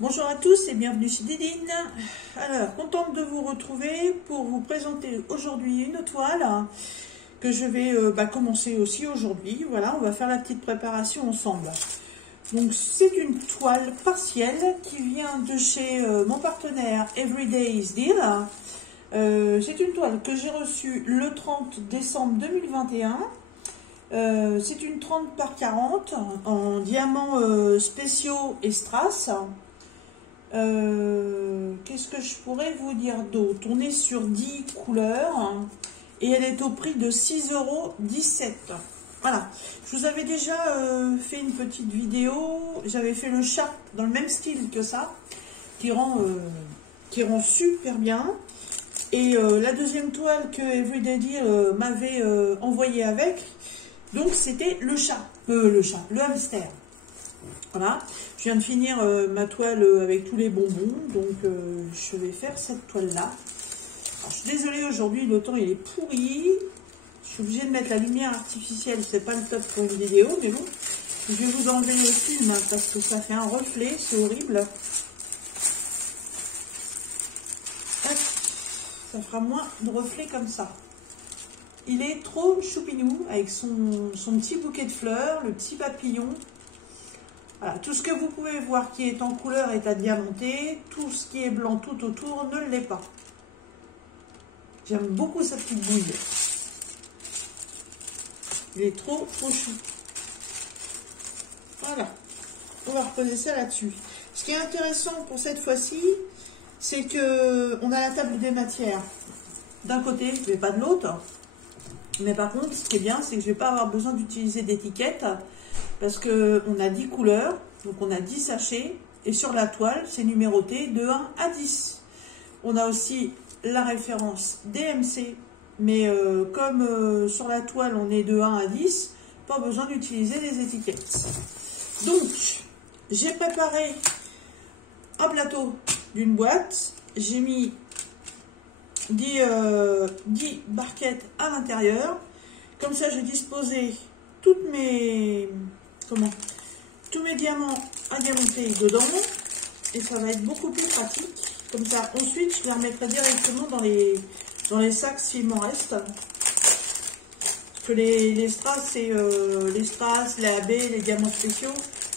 Bonjour à tous et bienvenue chez Didine. Alors, contente de vous retrouver pour vous présenter aujourd'hui une toile que je vais commencer aussi aujourd'hui. Voilà, on va faire la petite préparation ensemble. Donc, c'est une toile partielle qui vient de chez mon partenaire Everyday's Deal. C'est une toile que j'ai reçue le 30 décembre 2021. C'est une 30 par 40 en diamants spéciaux et strass. Qu'est-ce que je pourrais vous dire d'autre? On est sur 10 couleurs et elle est au prix de 6,17 €. Voilà, je vous avais déjà fait une petite vidéo, j'avais fait le chat dans le même style que ça, qui rend super bien. Et la deuxième toile que Everyday Deal m'avait envoyée avec, donc c'était le hamster. Voilà, je viens de finir ma toile avec tous les bonbons, donc je vais faire cette toile-là. Je suis désolée, aujourd'hui, le temps il est pourri. Je suis obligée de mettre la lumière artificielle, c'est pas le top pour une vidéo, mais bon. Je vais vous enlever le film parce que ça fait un reflet, c'est horrible. Hop, ça fera moins de reflets comme ça. Il est trop choupinou avec son petit bouquet de fleurs, le petit papillon. Voilà, tout ce que vous pouvez voir qui est en couleur est à diamanter, tout ce qui est blanc tout autour ne l'est pas. J'aime beaucoup sa petite bouille. Il est trop chou. Voilà, on va reposer ça là-dessus. Ce qui est intéressant pour cette fois-ci, c'est que on a la table des matières d'un côté, mais pas de l'autre. Mais par contre, ce qui est bien, c'est que je ne vais pas avoir besoin d'utiliser d'étiquette. Parce qu'on a 10 couleurs, donc on a 10 sachets, et sur la toile, c'est numéroté de 1 à 10. On a aussi la référence DMC, mais comme sur la toile, on est de 1 à 10, pas besoin d'utiliser les étiquettes. Donc, j'ai préparé un plateau d'une boîte, j'ai mis 10 barquettes à l'intérieur, comme ça j'ai disposé tous mes diamants à diamanter dedans et ça va être beaucoup plus pratique. Comme ça, ensuite, je les remettrai directement dans les sacs s'il m'en reste. Que les strass, les AB, les diamants spéciaux,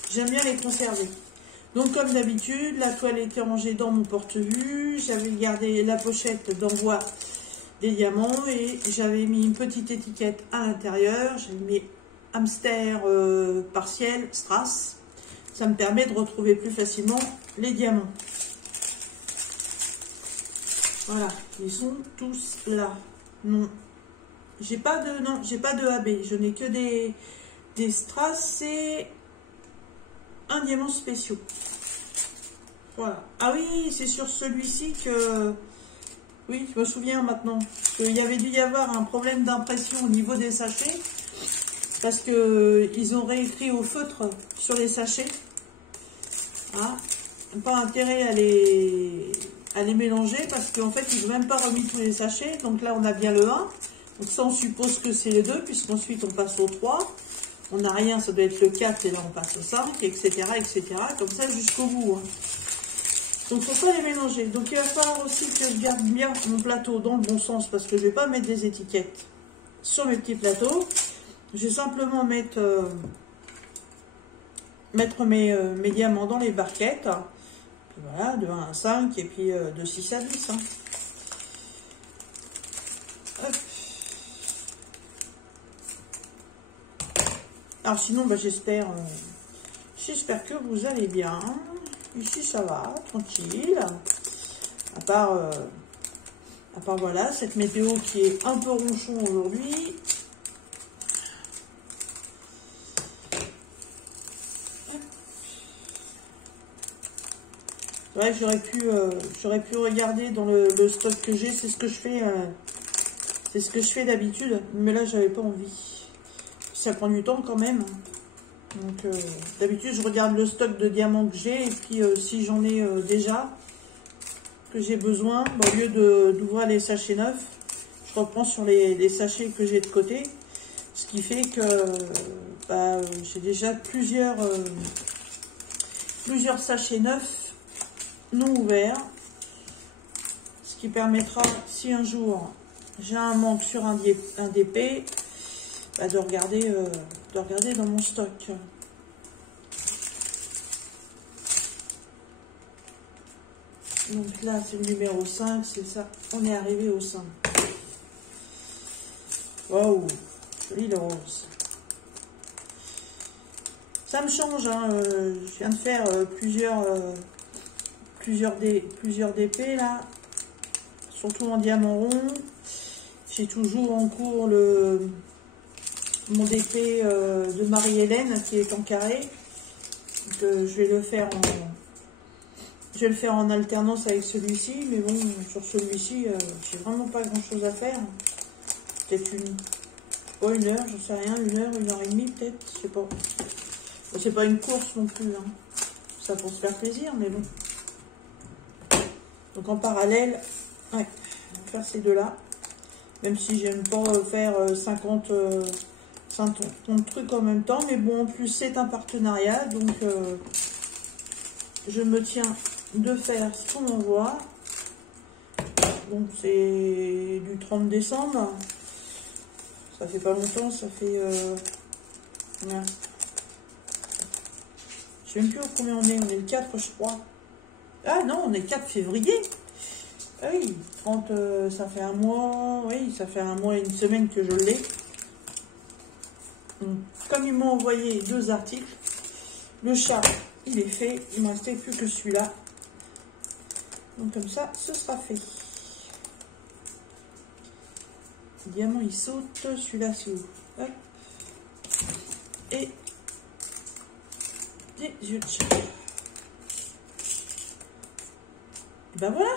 j'aime bien les conserver. Donc, comme d'habitude, la toile était rangée dans mon porte-vue. J'avais gardé la pochette d'envoi des diamants et j'avais mis une petite étiquette à l'intérieur. J'avais mis hamster partiel, strass. Ça me permet de retrouver plus facilement les diamants. Voilà, ils sont tous là. Non, j'ai pas de AB. Je n'ai que des strass et un diamant spéciaux. Voilà. Ah oui, c'est sur celui-ci que... Oui, je me souviens maintenant. Il y avait dû y avoir un problème d'impression au niveau des sachets. Parce qu'ils ont réécrit au feutre sur les sachets. Ah, pas intérêt à les mélanger parce qu'en fait, ils n'ont même pas remis tous les sachets. Donc là, on a bien le 1. Donc ça, on suppose que c'est le 2, puisqu'ensuite, on passe au 3. On n'a rien, ça doit être le 4, et là, on passe au 5, etc., etc. Comme ça, jusqu'au bout. Hein. Donc, il ne faut pas les mélanger. Donc, il va falloir aussi que je garde bien mon plateau dans le bon sens parce que je ne vais pas mettre des étiquettes sur mes petits plateaux. Je vais simplement mettre mes diamants dans les barquettes. Puis voilà, de 1 à 5 et puis de 6 à 10. Hein. Hop. Alors sinon, j'espère que vous allez bien. Ici, ça va, tranquille. À part voilà, cette météo qui est un peu ronchon aujourd'hui. Ouais, j'aurais pu regarder dans le stock que j'ai, c'est ce que je fais d'habitude, mais là j'avais pas envie. Ça prend du temps quand même. Donc d'habitude je regarde le stock de diamants que j'ai et puis si j'en ai déjà que j'ai besoin, au lieu d'ouvrir les sachets neufs, je reprends sur les sachets que j'ai de côté, ce qui fait que j'ai déjà plusieurs sachets neufs non ouvert. Ce qui permettra, si un jour j'ai un manque sur un DP, bah, de regarder dans mon stock. Donc là, c'est le numéro 5, c'est ça. On est arrivé au 5. Waouh, joli le rose. Ça me change, hein. Je viens de faire plusieurs DP là, surtout en diamant rond. J'ai toujours en cours mon DP de Marie-Hélène qui est en carré. Donc, je vais le faire en alternance avec celui-ci, mais bon, sur celui-ci, j'ai vraiment pas grand chose à faire. Peut-être une heure, je sais rien, une heure et demie peut-être, je sais pas. Bon, c'est pas une course non plus, hein. Ça pour se faire plaisir, mais bon. Donc en parallèle, ouais, on va faire ces deux-là. Même si j'aime pas faire 50 trucs en même temps, mais bon, en plus c'est un partenariat, donc je me tiens de faire ce qu'on envoie. Donc c'est du 30 décembre. Ça fait pas longtemps, ça fait... combien? Je sais même plus combien on est le 4 je crois. Ah non, on est le 4 février. Ah oui, 30, ça fait un mois, oui, ça fait un mois et une semaine que je l'ai. Comme ils m'ont envoyé 2 articles, le chat, il est fait, il ne me restait plus que celui-là. Donc comme ça, ce sera fait. Le diamant, il saute, celui-là, c'est où? Hop. Et des yeux de chat. Ben voilà.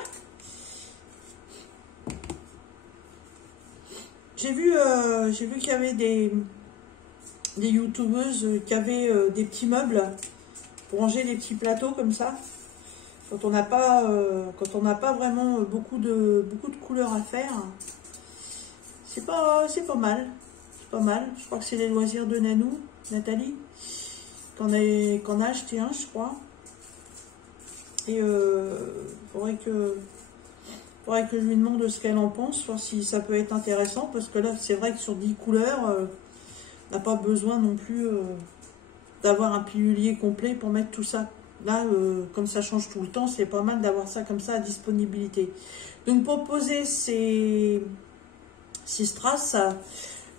J'ai vu qu'il y avait des youtubeuses qui avaient des petits meubles pour ranger des petits plateaux comme ça. Quand on n'a pas vraiment beaucoup de couleurs à faire, c'est pas mal. C'est pas mal. Je crois que c'est les loisirs de Nanou, Nathalie, qu'on a acheté un, je crois. Et faudrait que je lui demande ce qu'elle en pense, voir si ça peut être intéressant, parce que là, c'est vrai que sur 10 couleurs, on n'a pas besoin non plus d'avoir un pilulier complet pour mettre tout ça. Là, comme ça change tout le temps, c'est pas mal d'avoir ça comme ça à disponibilité. Donc, pour poser ces strass,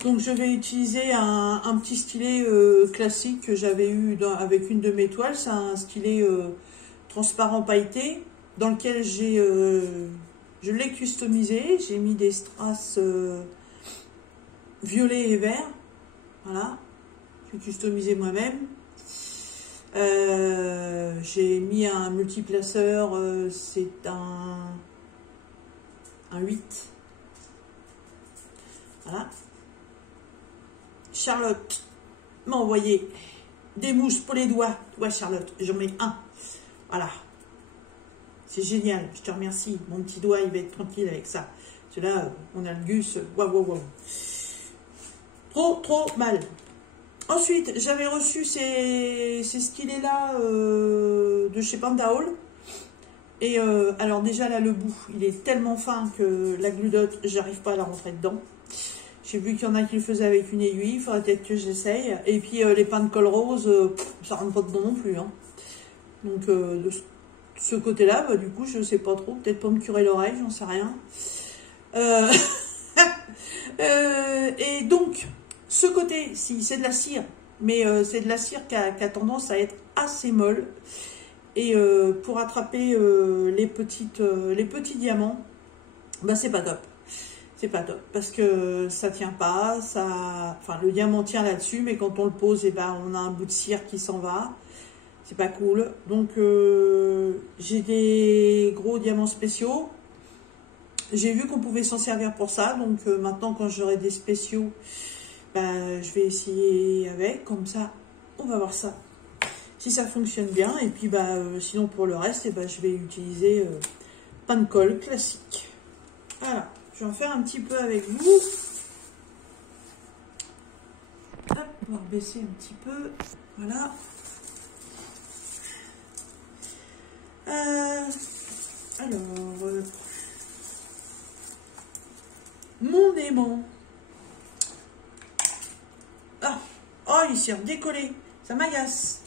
donc je vais utiliser un petit stylet classique que j'avais eu avec une de mes toiles. C'est un stylet transparent pailleté, dans lequel je l'ai customisé. J'ai mis des strass violet et vert. Voilà. J'ai customisé moi-même. J'ai mis un multiplaceur. C'est un 8. Voilà. Charlotte m'a envoyé des mousses pour les doigts. Ouais, Charlotte, j'en mets un. Voilà. C'est génial, je te remercie. Mon petit doigt, il va être tranquille avec ça. Celui-là, on a le gus. Waouh. Trop mal. Ensuite, j'avais reçu ces stylets-là de chez Panda Hall. Et alors déjà, là, le bout, il est tellement fin que la glue dot, j'arrive pas à la rentrer dedans. J'ai vu qu'il y en a qui le faisaient avec une aiguille. Il faudrait peut-être que j'essaye. Et puis, les pains de colle rose, ça rentre pas dedans non plus. Hein. Donc, de ce côté-là, bah, du coup, je sais pas trop. Peut-être pas me curer l'oreille, j'en sais rien. Et donc, ce côté, si c'est de la cire, mais c'est de la cire qui a tendance à être assez molle. Et pour attraper les petits diamants, bah, c'est pas top. C'est pas top parce que ça tient pas. Enfin, le diamant tient là-dessus, mais quand on le pose, et ben, on a un bout de cire qui s'en va. C'est pas cool. Donc, j'ai des gros diamants spéciaux. J'ai vu qu'on pouvait s'en servir pour ça. Donc, maintenant, quand j'aurai des spéciaux, ben, je vais essayer avec. Comme ça, on va voir ça. Si ça fonctionne bien. Et puis, bah, sinon, pour le reste, et ben, je vais utiliser pain de colle classique. Voilà. Je vais en faire un petit peu avec vous. Hop, on va rebaisser un petit peu. Voilà. Alors, mon aimant. Ah, oh, il s'est redécollé. Ça m'agace.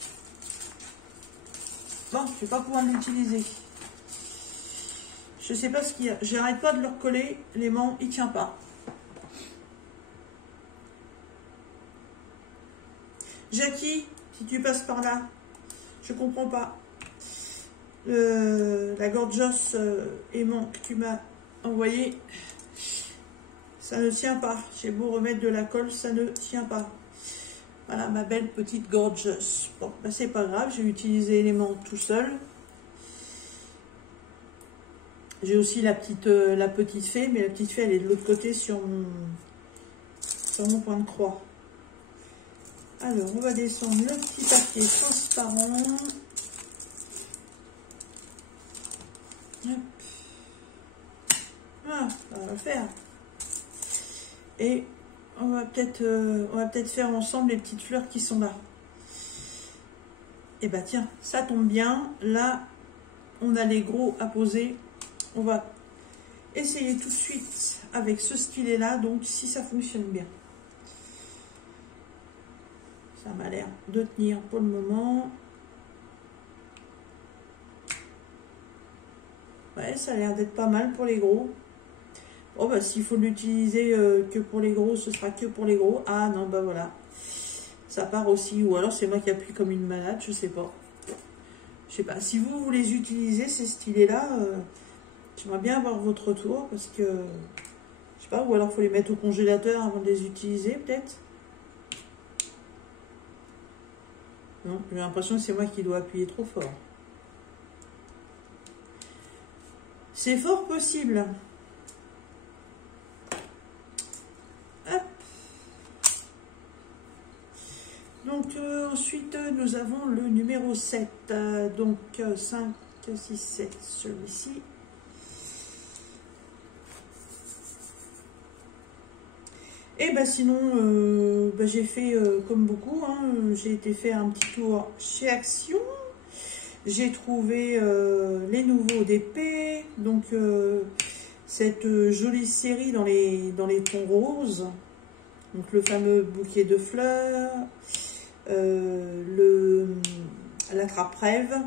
Bon, je vais pas pouvoir l'utiliser. Je sais pas ce qu'il y a. J'arrête pas de le recoller. L'aimant, il tient pas. Jackie, si tu passes par là, je comprends pas. La gorgeous aimant que tu m'as envoyé, ça ne tient pas. J'ai beau remettre de la colle, ça ne tient pas. Voilà ma belle petite gorgeous. Bon, bah c'est pas grave, j'ai utilisé l'aimant tout seul. J'ai aussi la petite fée, mais la petite fée elle est de l'autre côté sur mon point de croix. Alors, on va descendre le petit papier transparent. Hop. Ah, ça va le faire. Et on va peut-être faire ensemble les petites fleurs qui sont là. Et bah tiens, ça tombe bien. Là, on a les gros à poser. On va essayer tout de suite avec ce stylet là. Donc, si ça fonctionne bien. Ça m'a l'air de tenir pour le moment. Ouais, ça a l'air d'être pas mal pour les gros. Oh bah s'il faut l'utiliser que pour les gros, ce sera que pour les gros. Ah non, bah voilà. Ça part aussi. Ou alors c'est moi qui appuie comme une malade, je sais pas. Je sais pas. Si vous les utilisez, ces stylets-là, j'aimerais bien avoir votre retour parce que, je sais pas, ou alors il faut les mettre au congélateur avant de les utiliser peut-être. Non, j'ai l'impression que c'est moi qui dois appuyer trop fort. C'est fort possible. Hop. Donc ensuite nous avons le numéro 7. Donc 5, 6, 7, celui-ci. Et bah sinon, j'ai fait comme beaucoup, hein, j'ai été faire un petit tour chez Action. J'ai trouvé les nouveaux DP, donc cette jolie série dans les tons roses. Donc le fameux bouquet de fleurs, l'attrape-rêve.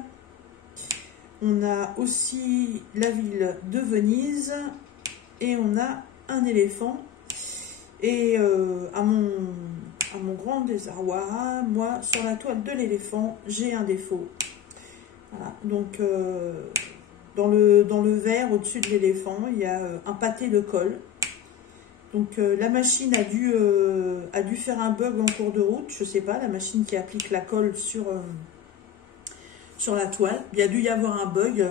On a aussi la ville de Venise et on a un éléphant. Et à mon grand désarroi, moi, sur la toile de l'éléphant, j'ai un défaut. Voilà. Donc, dans le verre, au-dessus de l'éléphant, il y a un pâté de colle. Donc, la machine a dû faire un bug en cours de route. Je ne sais pas, la machine qui applique la colle sur la toile. Il y a dû y avoir un bug.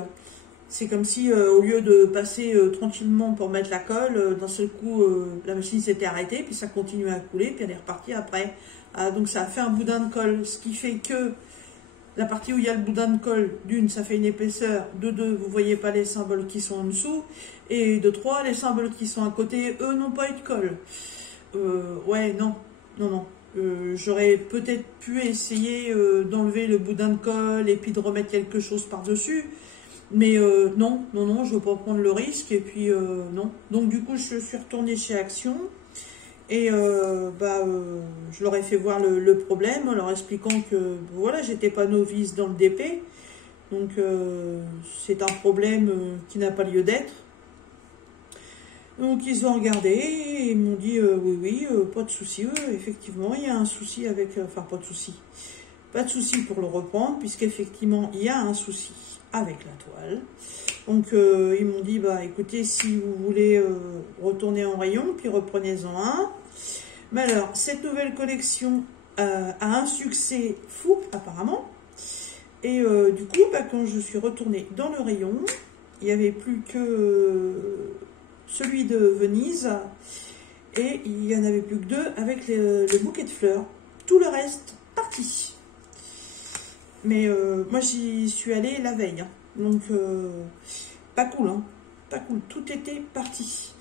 C'est comme si, au lieu de passer tranquillement pour mettre la colle, d'un seul coup, la machine s'était arrêtée, puis ça continuait à couler, puis elle est repartie après. Ah, donc ça a fait un boudin de colle, ce qui fait que la partie où il y a le boudin de colle, d'une, ça fait une épaisseur, de deux, vous ne voyez pas les symboles qui sont en dessous, et de trois, les symboles qui sont à côté, eux, n'ont pas eu de colle. Ouais, non. J'aurais peut-être pu essayer d'enlever le boudin de colle et puis de remettre quelque chose par-dessus. Mais non, je ne veux pas prendre le risque. Et puis, non. Donc, du coup, je suis retournée chez Action. Et je leur ai fait voir le problème en leur expliquant que, voilà, j'étais pas novice dans le DP. Donc, c'est un problème qui n'a pas lieu d'être. Donc, ils ont regardé et ils m'ont dit, oui, pas de souci. Effectivement, il y a un souci avec... Enfin, pas de souci. Pas de souci pour le reprendre, puisqu'effectivement, il y a un souci avec la toile. Donc ils m'ont dit, bah écoutez, si vous voulez retourner en rayon, puis reprenez-en un. Mais alors, cette nouvelle collection a un succès fou apparemment. Et du coup, bah, quand je suis retournée dans le rayon, il n'y avait plus que celui de Venise. Et il n'y en avait plus que deux avec le bouquet de fleurs. Tout le reste, parti. Mais moi, j'y suis allée la veille. Hein. Donc, pas cool. Hein. Pas cool. Tout était parti.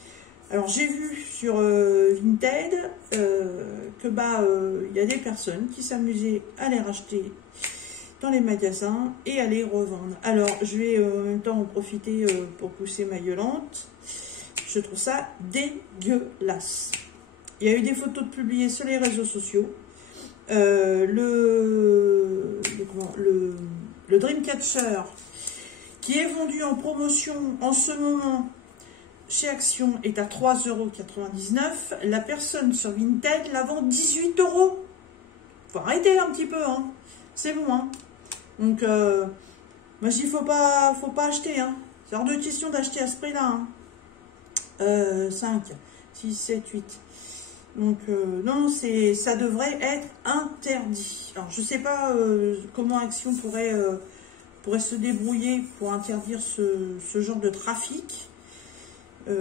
Alors, j'ai vu sur Vinted que il y a des personnes qui s'amusaient à les racheter dans les magasins et à les revendre. Alors, je vais en même temps en profiter pour pousser ma gueulante. Je trouve ça dégueulasse. Il y a eu des photos de publiées sur les réseaux sociaux. Le Dreamcatcher qui est vendu en promotion en ce moment chez Action est à 3,99 €. La personne sur Vinted la vend 18 €. Faut arrêter un petit peu, hein. C'est bon, hein. Donc, moi je dis faut pas acheter, hein. C'est hors de question d'acheter à ce prix-là, hein. 5, 6, 7, 8. Donc, non, ça devrait être interdit. Alors, je sais pas comment Action pourrait se débrouiller pour interdire ce genre de trafic. Je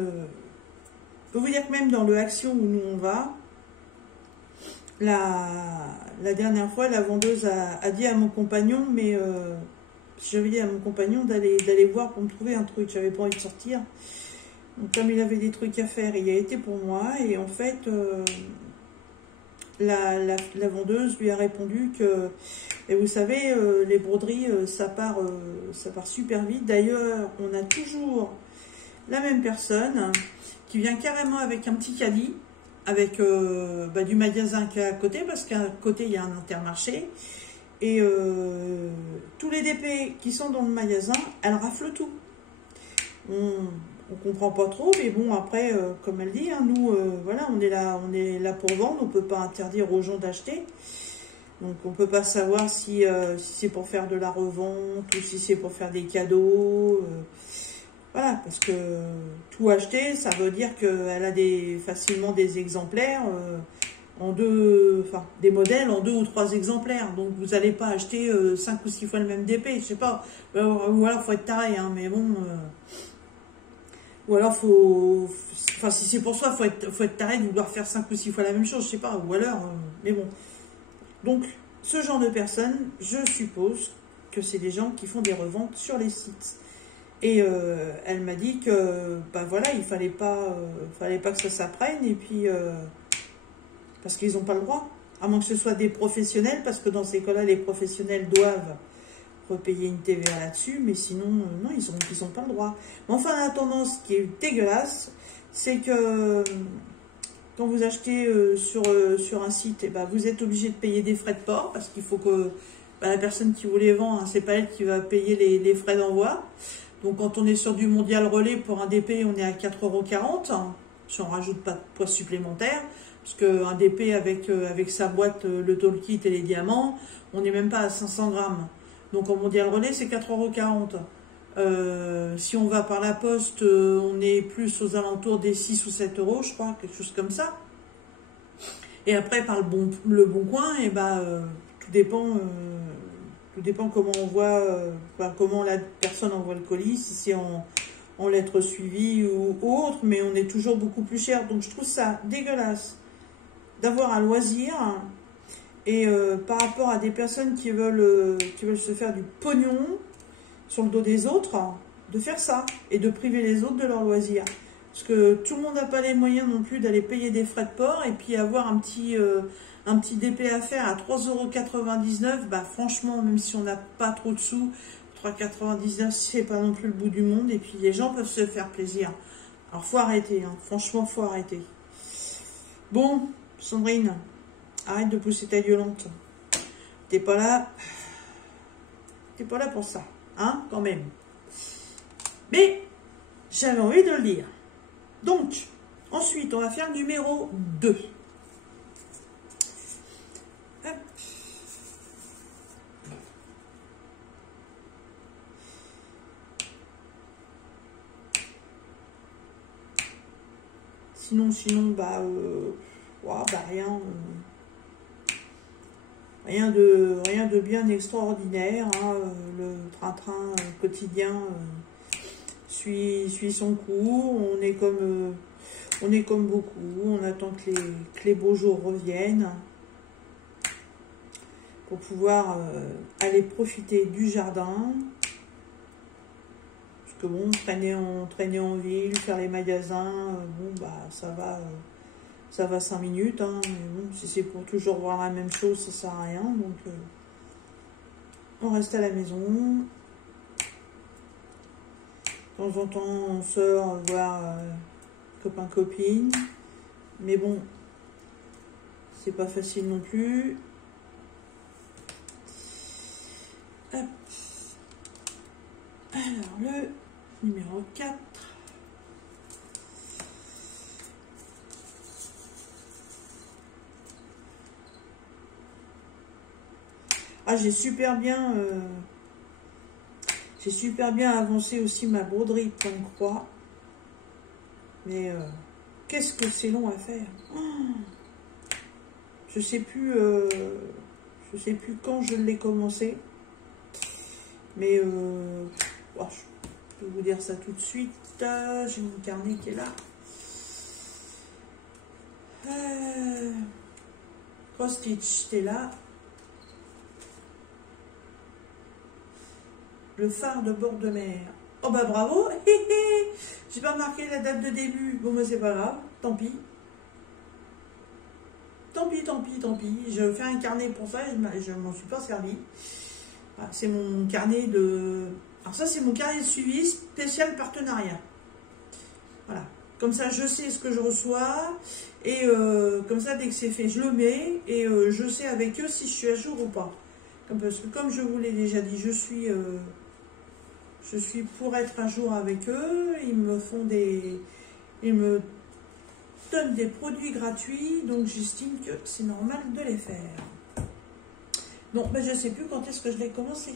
peux vous dire que même dans le Action où nous on va, la dernière fois, la vendeuse a dit à mon compagnon, mais j'avais dit à mon compagnon d'aller voir pour me trouver un truc. J'avais pas envie de sortir. Donc, comme il avait des trucs à faire, il y a été pour moi. Et en fait, la vendeuse lui a répondu que, et vous savez, les broderies, ça part super vite. D'ailleurs, on a toujours la même personne qui vient carrément avec un petit caddie, avec du magasin qui est à côté, parce qu'à côté, il y a un Intermarché. Et tous les DP qui sont dans le magasin, elle rafle tout. On comprend pas trop, mais bon, après, comme elle dit, hein, nous, voilà, on est là pour vendre, on peut pas interdire aux gens d'acheter. Donc, on peut pas savoir si c'est pour faire de la revente ou si c'est pour faire des cadeaux. Voilà, parce que tout acheter, ça veut dire qu'elle a facilement des exemplaires en deux, enfin, des modèles en 2 ou 3 exemplaires. Donc, vous n'allez pas acheter 5 ou 6 fois le même DP, je sais pas. Ou alors, faut être taré, hein, mais bon... Ou alors, enfin, si c'est pour soi, faut être taré de vouloir faire 5 ou 6 fois la même chose, je sais pas. Ou alors, mais bon. Donc, ce genre de personnes, je suppose que c'est des gens qui font des reventes sur les sites. Et elle m'a dit que, bah voilà, il fallait pas que ça s'apprenne, et puis, parce qu'ils n'ont pas le droit. À moins que ce soit des professionnels, parce que dans ces cas-là, les professionnels doivent repayer une TVA là-dessus, mais sinon, non, ils ont pas le droit. Mais enfin, la tendance qui est dégueulasse, c'est que quand vous achetez sur un site, eh ben, vous êtes obligé de payer des frais de port, parce qu'il faut que la personne qui vous les vend, hein, c'est pas elle qui va payer les frais d'envoi. Donc, quand on est sur du mondial relais pour un DP, on est à 4,40 €, hein, si on rajoute pas de poids supplémentaire, parce qu'un DP avec sa boîte, le tall kit et les diamants, on n'est même pas à 500 grammes. Donc en mondial relais, c'est 4,40 €. Si on va par la poste, on est plus aux alentours des 6 ou 7 €, je crois, quelque chose comme ça. Et après, par le bon coin, et tout dépend comment on voit, comment la personne envoie le colis, si c'est en lettres suivies ou autre, mais on est toujours beaucoup plus cher. Donc je trouve ça dégueulasse d'avoir un loisir. Et par rapport à des personnes qui veulent se faire du pognon sur le dos des autres, de faire ça et de priver les autres de leur loisir. Parce que tout le monde n'a pas les moyens non plus d'aller payer des frais de port et puis avoir un petit DP à faire à 3,99 €, bah franchement, même si on n'a pas trop de sous, 3,99 €, c'est pas non plus le bout du monde. Et puis les gens peuvent se faire plaisir. Alors faut arrêter, hein. Franchement, faut arrêter. Bon, Sandrine, arrête de pousser ta gueulante. T'es pas là pour ça, hein, quand même. Mais j'avais envie de le dire. Donc, ensuite, on va faire le numéro 2. Hop. Sinon, rien de bien extraordinaire, hein. Le train-train quotidien suit son cours. On est comme beaucoup. On attend que les beaux jours reviennent pour pouvoir aller profiter du jardin. Parce que bon, traîner en ville, faire les magasins, ça va 5 minutes, hein, mais bon, si c'est pour toujours voir la même chose, ça sert à rien. Donc, on reste à la maison. De temps en temps, on sort voir copains, copines. Mais bon, c'est pas facile non plus. Hop. Alors, le numéro 4. Ah, j'ai super bien avancé aussi ma broderie de croix. Mais qu'est-ce que c'est long à faire. Oh, je sais plus quand je l'ai commencé. Mais oh, je peux vous dire ça tout de suite. J'ai mon carnet qui est là. Cross stitch, t'es là. Le phare de bord de mer. Oh bah bravo. J'ai pas marqué la date de début. Bon bah c'est pas grave. Tant pis. Tant pis, tant pis, tant pis. Je fais un carnet pour ça et je m'en suis pas servi. Voilà, c'est mon carnet de... Alors ça c'est mon carnet de suivi spécial partenariat. Voilà. Comme ça je sais ce que je reçois. Et comme ça dès que c'est fait je le mets. Et je sais avec eux si je suis à jour ou pas. Parce que comme je vous l'ai déjà dit, je suis pour être à jour avec eux. Ils me donnent des produits gratuits, donc j'estime que c'est normal de les faire. Non, ben je sais plus quand est-ce que je l'ai commencé.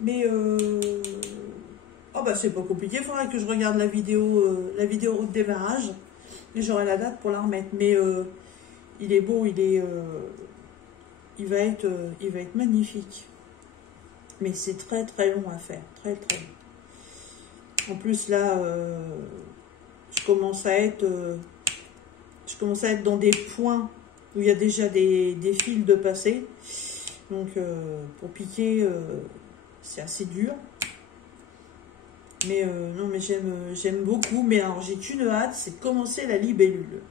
Mais oh bah c'est pas compliqué, il faudra que je regarde la vidéo de démarrage. Et j'aurai la date pour la remettre. Mais il est beau, il va être magnifique. Mais c'est très très long à faire, très très long. En plus là, je commence à être dans des points où il y a déjà des fils de passé. Donc pour piquer, c'est assez dur. Mais non, mais j'aime beaucoup. Mais alors j'ai qu'une hâte, c'est de commencer la libellule.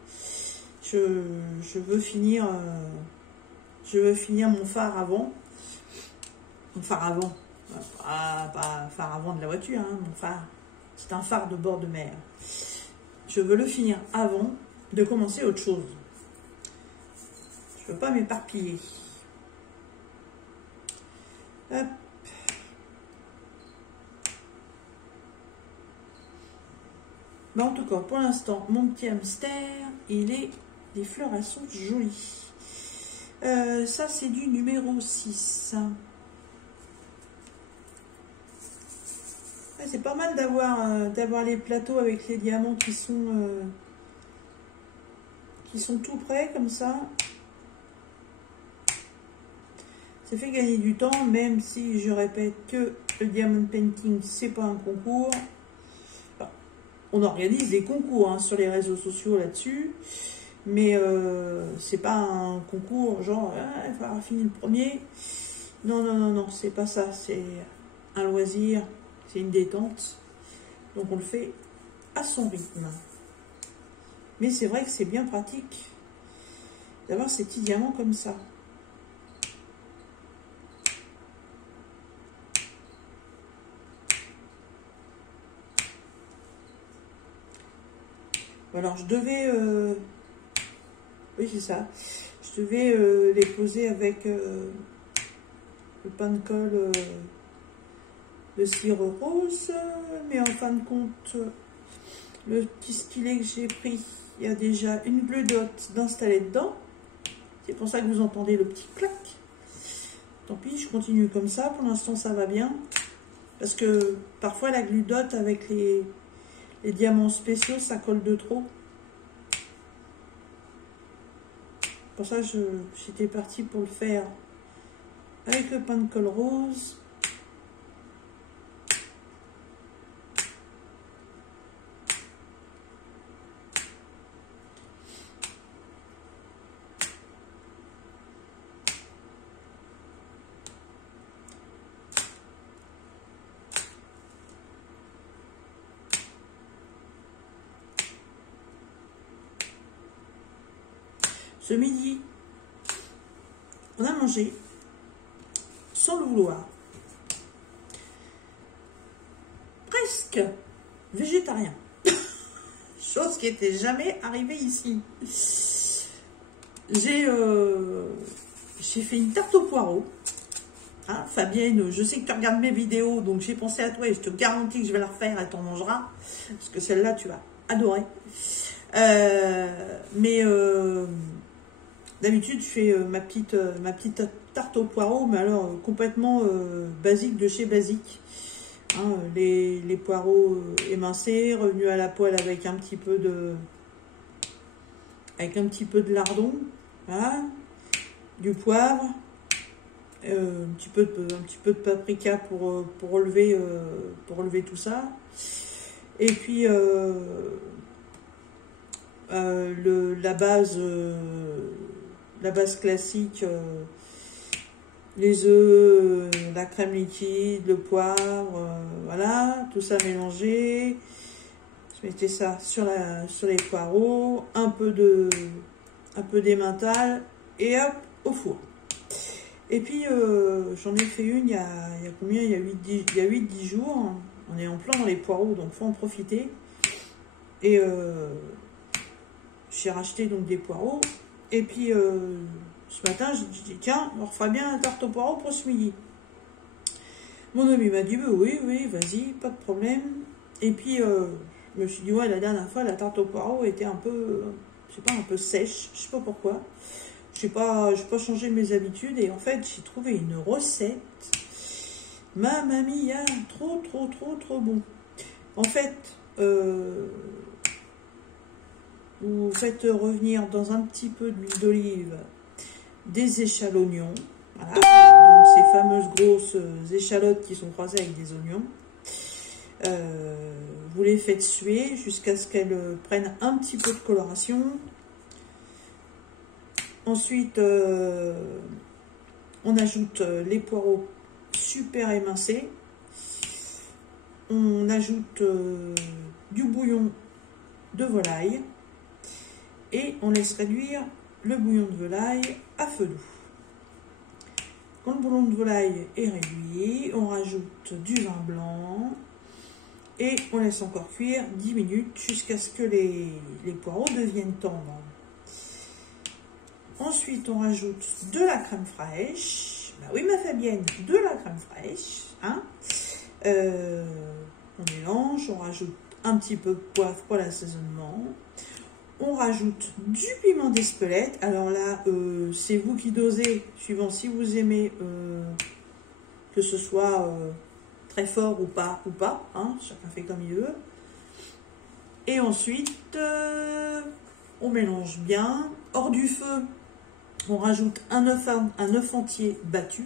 Je veux finir mon phare avant. Mon phare avant, pas phare avant de la voiture, hein, mon phare, c'est un phare de bord de mer. Je veux le finir avant de commencer autre chose. Je ne veux pas m'éparpiller. Hop. Ben, en tout cas, pour l'instant, mon petit hamster, il est des fleurs, elles sont jolies. Ça, c'est du numéro 6. C'est pas mal d'avoir les plateaux avec les diamants qui sont tout prêts comme ça. Ça fait gagner du temps, même si je répète que le diamond painting c'est pas un concours. Enfin, on organise des concours hein, sur les réseaux sociaux là-dessus, mais c'est pas un concours genre il faudra finir le premier. Non non non non, c'est pas ça, c'est un loisir. C'est une détente, donc on le fait à son rythme. Mais c'est vrai que c'est bien pratique d'avoir ces petits diamants comme ça. Alors je devais, oui c'est ça, je devais les poser avec le pain de colle de cire rose, mais en fin de compte, le petit stylet que j'ai pris, il y a déjà une glue dot d'installer dedans. C'est pour ça que vous entendez le petit clac. Tant pis, je continue comme ça. Pour l'instant, ça va bien. Parce que parfois, la glue dot avec les diamants spéciaux, ça colle de trop. Pour ça, j'étais partie pour le faire avec le pain de colle rose. Ce midi, on a mangé sans loup. vouloir. Presque végétarien. Chose qui n'était jamais arrivée ici. J'ai fait une tarte au poireau. Hein, Fabienne, je sais que tu regardes mes vidéos, donc j'ai pensé à toi et je te garantis que je vais la refaire et tu en mangeras. Parce que celle-là, tu vas adorer. D'habitude, je fais ma petite tarte au poireau, mais alors complètement basique de chez Basique. Hein, les poireaux émincés, revenus à la poêle avec un petit peu de lardon, voilà, du poivre, un petit peu de paprika pour relever tout ça, et puis la base classique, les œufs, la crème liquide, le poivre, voilà, tout ça mélangé. Je mettais ça sur les poireaux, un peu d'emmental et hop, au four. Et puis j'en ai fait une il y a combien? Il y a 8-10 jours. On est en plein dans les poireaux, donc faut en profiter. Et j'ai racheté donc des poireaux. Et puis ce matin, j'ai dit tiens, on refera bien un tarte au poireau pour ce midi. Mon ami m'a dit oui, vas-y, pas de problème. Et puis je me suis dit ouais, la dernière fois la tarte au poireau était un peu, je sais pas, un peu sèche, je sais pas pourquoi. J'ai pas changé mes habitudes et en fait j'ai trouvé une recette. Mamma mia, trop bon. En fait, vous faites revenir dans un petit peu d'huile d'olive des échalotes, voilà, donc ces fameuses grosses échalotes qui sont croisées avec des oignons. Vous les faites suer jusqu'à ce qu'elles prennent un petit peu de coloration. Ensuite, on ajoute les poireaux super émincés. On ajoute du bouillon de volaille. Et on laisse réduire le bouillon de volaille à feu doux. Quand le bouillon de volaille est réduit, on rajoute du vin blanc. Et on laisse encore cuire 10 minutes jusqu'à ce que les poireaux deviennent tendres. Ensuite, on rajoute de la crème fraîche. Bah oui, ma Fabienne, de la crème fraîche. Hein, on mélange, on rajoute un petit peu de poivre pour l'assaisonnement. On rajoute du piment d'Espelette. Alors là, c'est vous qui dosez, suivant si vous aimez que ce soit très fort ou pas. Hein, chacun fait comme il veut. Et ensuite, on mélange bien. Hors du feu, on rajoute un œuf entier battu.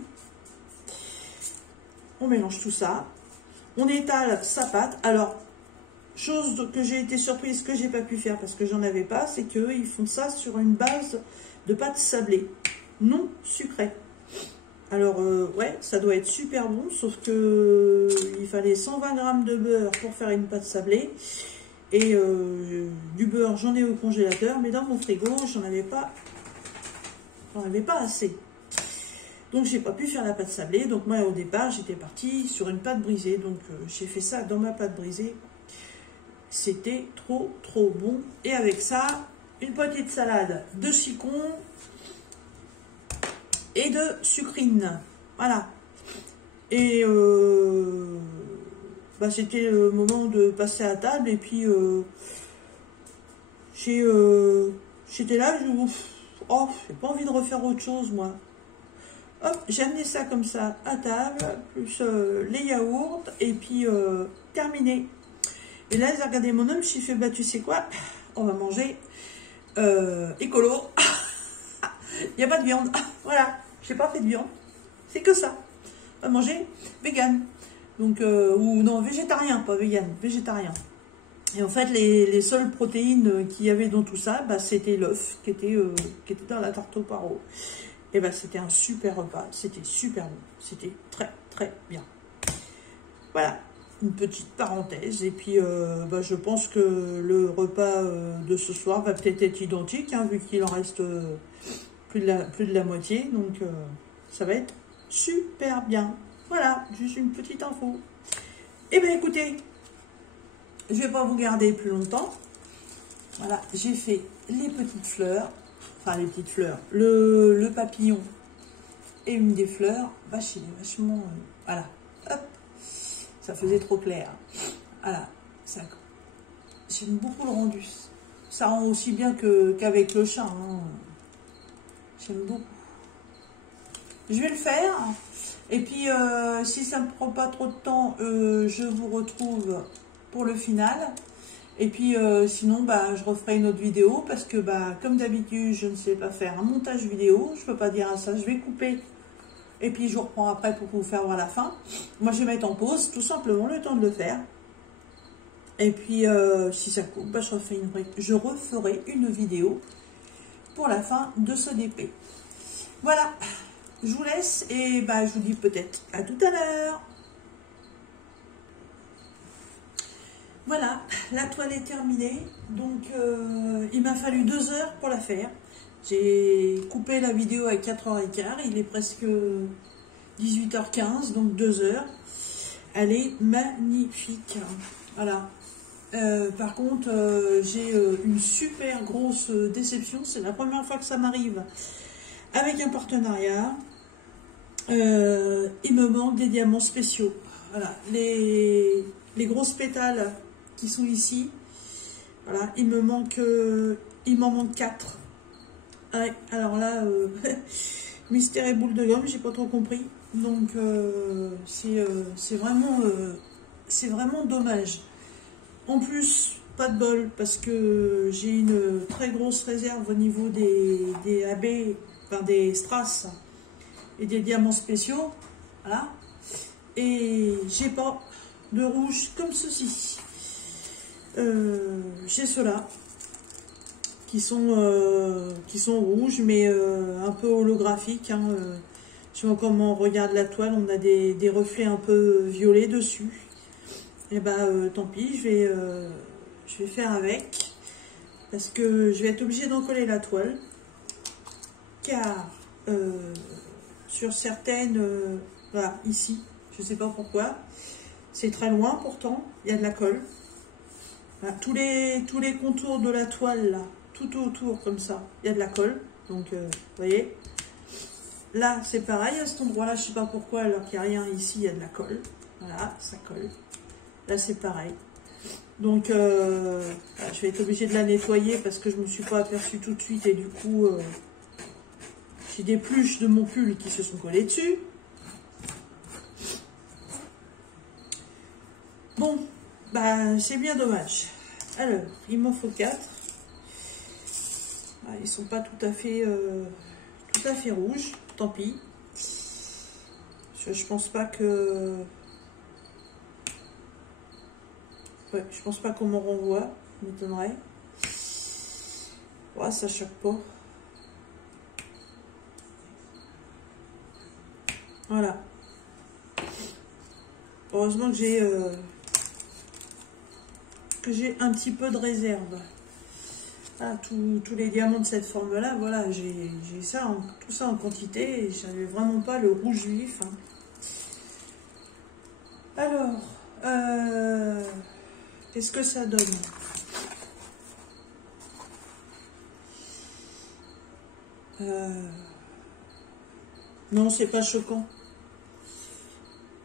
On mélange tout ça. On étale sa pâte. Alors, chose que j'ai été surprise, que j'ai pas pu faire parce que j'en avais pas, c'est qu'ils font ça sur une base de pâte sablée, non sucrée. Alors, ouais, ça doit être super bon, sauf que il fallait 120 g de beurre pour faire une pâte sablée. Et du beurre, j'en ai au congélateur, mais dans mon frigo, j'en avais pas assez. Donc, j'ai pas pu faire la pâte sablée. Donc, moi, au départ, j'étais partie sur une pâte brisée. Donc, j'ai fait ça dans ma pâte brisée. C'était trop bon. Et avec ça, une petite salade de citron et de sucrine. Voilà. Et bah, c'était le moment de passer à table. Et puis, j'étais là, oh, j'ai pas envie de refaire autre chose, moi. Hop, j'ai amené ça comme ça à table, plus les yaourts, et puis terminé. Et là, j'ai regardé mon homme, j'ai fait, bah tu sais quoi, on va manger écolo. Il n'y a pas de viande. Voilà, je n'ai pas fait de viande. C'est que ça. On va manger vegan. Donc, ou non, végétarien, pas vegan, végétarien. Et en fait, les seules protéines qu'il y avait dans tout ça, bah, c'était l'œuf qui était dans la tarte au poireau. Et bah, c'était un super repas. C'était super bon. C'était très bien. Voilà. Une petite parenthèse, et puis bah, je pense que le repas de ce soir va peut-être être identique, hein, vu qu'il en reste plus de la moitié, donc ça va être super bien. Voilà, juste une petite info. Eh bien écoutez, je ne vais pas vous garder plus longtemps. Voilà, j'ai fait les petites fleurs, enfin les petites fleurs, le papillon et une des fleurs. Vache, il est vachement... voilà, hop, ça faisait trop clair. Voilà, j'aime beaucoup le rendu. Ça rend aussi bien qu'avec le chat. Hein. J'aime beaucoup. Je vais le faire. Et puis, si ça ne me prend pas trop de temps, je vous retrouve pour le final. Et puis, sinon, bah, je referai une autre vidéo parce que, bah, comme d'habitude, je ne sais pas faire un montage vidéo. Je ne peux pas dire à ça, je vais couper. Et puis, je vous reprends après pour vous faire voir la fin. Moi, je vais mettre en pause, tout simplement, le temps de le faire. Et puis, si ça coupe, bah, je referai une vidéo pour la fin de ce DP. Voilà, je vous laisse et bah, je vous dis peut-être à tout à l'heure. Voilà, la toile est terminée. Donc, il m'a fallu 2 heures pour la faire. J'ai coupé la vidéo à 4h15. Il est presque 18h15, donc 2 heures. Elle est magnifique. Voilà. Par contre, j'ai une super grosse déception. C'est la première fois que ça m'arrive avec un partenariat. Il me manque des diamants spéciaux. Voilà, les grosses pétales qui sont ici. Voilà, il m'en manque 4. Ouais, alors là, mystère et boule de gomme, j'ai pas trop compris. Donc c'est vraiment dommage. En plus, pas de bol, parce que j'ai une très grosse réserve au niveau des AB, enfin des strass et des diamants spéciaux. Voilà. Et j'ai pas de rouge comme ceci. J'ai ceux-là qui sont rouges, mais un peu holographiques. Hein, je vois comment on regarde la toile, on a des reflets un peu violets dessus. Et bah tant pis, je vais faire avec, parce que je vais être obligée d'en coller la toile, car sur certaines, voilà, ici, je sais pas pourquoi, c'est très loin pourtant, il y a de la colle. Voilà, tous les contours de la toile là, tout autour comme ça, il y a de la colle, donc vous voyez. Là c'est pareil, à cet endroit là, je sais pas pourquoi, alors qu'il n'y a rien ici, il y a de la colle, voilà, ça colle. Là, c'est pareil. Donc, je vais être obligée de la nettoyer parce que je ne me suis pas aperçue tout de suite. Et du coup, j'ai des pluches de mon pull qui se sont collées dessus. Bon, bah, c'est bien dommage. Alors, il m'en faut 4. Ah, ils ne sont pas tout à fait rouges. Tant pis. Je pense pas que... Ouais, je pense pas qu'on m'en renvoie, m'étonnerait. Ouais, ça choque pas. Voilà. Heureusement que j'ai un petit peu de réserve. Ah, tous les diamants de cette forme-là, voilà, j'ai ça, tout ça en quantité et j'avais vraiment pas le rouge vif. Hein. Alors, qu'est-ce que ça donne? Non, c'est pas choquant.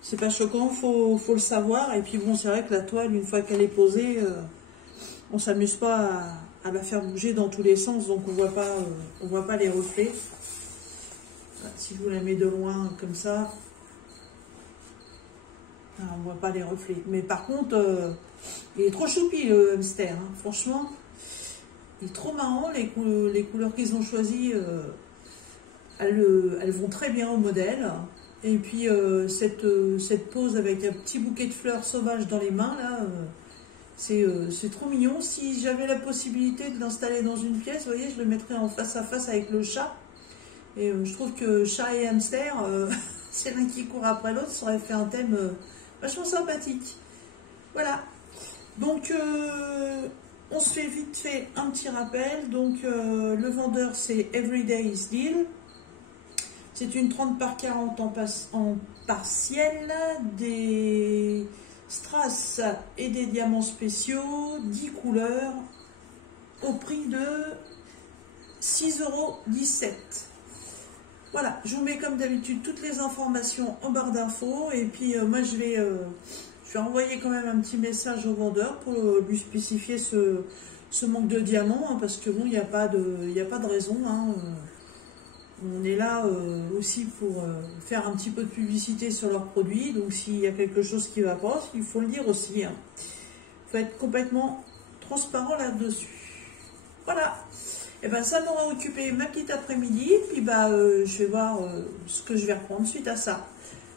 C'est pas choquant, faut le savoir. Et puis bon, c'est vrai que la toile, une fois qu'elle est posée, on s'amuse pas à la faire bouger dans tous les sens, donc on voit pas les reflets. Voilà, si je vous la mets de loin comme ça, on voit pas les reflets. Mais par contre, il est trop choupi le hamster, hein. Franchement, il est trop marrant. Les couleurs qu'ils ont choisies, elles vont très bien au modèle. Et puis cette pose avec un petit bouquet de fleurs sauvages dans les mains, là, c'est trop mignon. Si j'avais la possibilité de l'installer dans une pièce, vous voyez, je le mettrais en face à face avec le chat. Et je trouve que chat et hamster, c'est l'un qui court après l'autre, ça aurait fait un thème vachement sympathique. Voilà. Donc, on se fait vite fait un petit rappel. Donc, le vendeur, c'est Everyday's Deal. C'est une 30 par 40 en partiel, des strass et des diamants spéciaux, 10 couleurs, au prix de 6,17 €. Voilà, je vous mets comme d'habitude toutes les informations en barre d'infos. Et puis moi je vais envoyer quand même un petit message au vendeur pour lui spécifier ce manque de diamants. Hein, parce que bon, il n'y a pas de raison. Hein, on est là aussi pour faire un petit peu de publicité sur leurs produits. Donc s'il y a quelque chose qui ne va pas, il faut le dire aussi. Hein. Il faut être complètement transparent là-dessus. Voilà. Et ben ça m'aura occupé ma petite après-midi. Puis bah je vais voir ce que je vais reprendre suite à ça.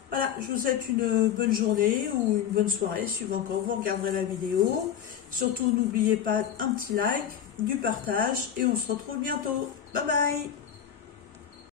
Voilà, je vous souhaite une bonne journée ou une bonne soirée, suivant quand vous regarderez la vidéo. Surtout, n'oubliez pas un petit like, du partage et on se retrouve bientôt. Bye bye!